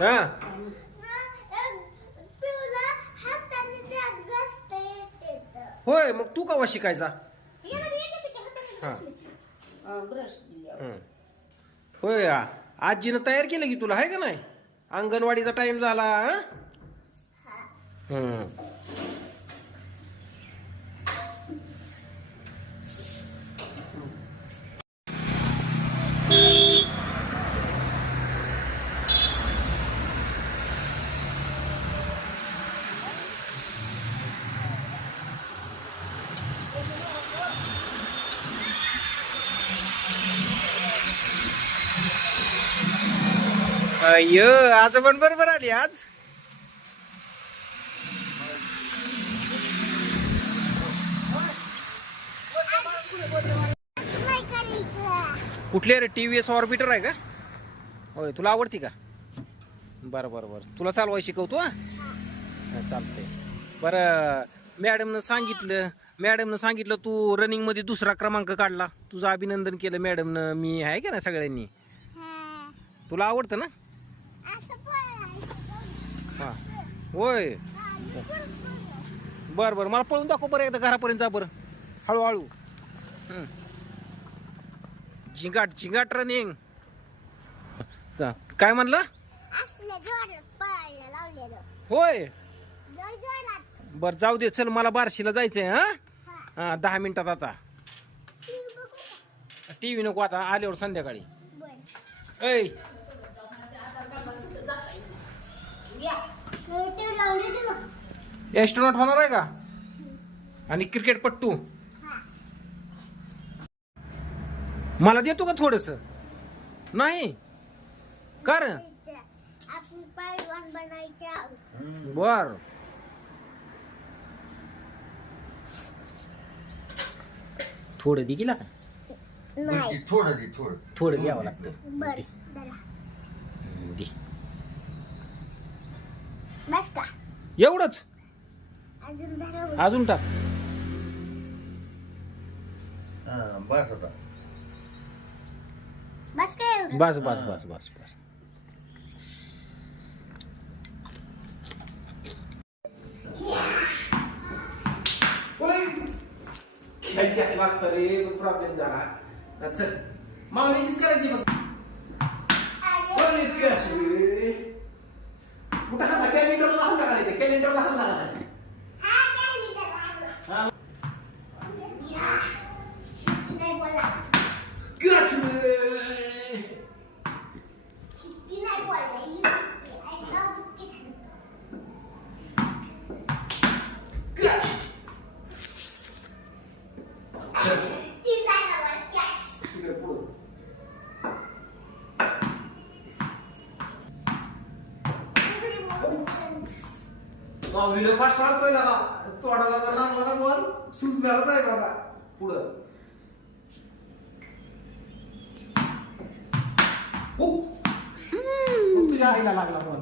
हा होय, मग तू कवा शिकायचा? हा होय, आजीनं तयार केलं की तुला, आहे का नाही? अंगणवाडीचा टाइम झाला. हम्म. अय्यो, आज पण बरोबर आली आज. कुठली रे? TVS ऑर्बिटर आहे का? होय, तुला आवडती का? बरं बरं बरं, तुला चालवाय शिकवतो. हा चालतंय. बरं, मॅडमनं सांगितलं तू रनिंग मध्ये 2रा क्रमांक काढला. तुझं अभिनंदन केलं मॅडमनं. मी आहे का ना सगळ्यांनी. तुला आवडतं ना? हा होय, बरं बरं, मला पळून दाखव बरं एकदा घरापर्यंत. जा बरं, हळूहळू. झिंगाट झिंगाट रनिंग. काय म्हणलं? होय, बर जाऊ दे, चल मला बार्शीला जायचंय. हा 10 मिनिटात. आता TV नको, आता आल्यावर संध्याकाळी. ऐ एस्ट्रोनॉट होणार आहे का? आणि क्रिकेटपट्टू मला देतो का थोडस? नाही कर. बर, थोडं दे गेला का? थोडं द्यावं लागतं. एवढंच? अजून टाक. बस बस बस बस बस. प्रॉब्लेम झाला. चल, मावण्याचीच करायची बघ. कुठं हल्ला? कॅलेंडरला हल्ला का नाही? कॅलेंडरला हल्ला का नाही? व्हिडिओ फास्ट मारतोय ना, तोडाला जर लागला ना बॉल सुचणारच आहे बाबा पुढं. तुझ्या आईला लागला बॉल.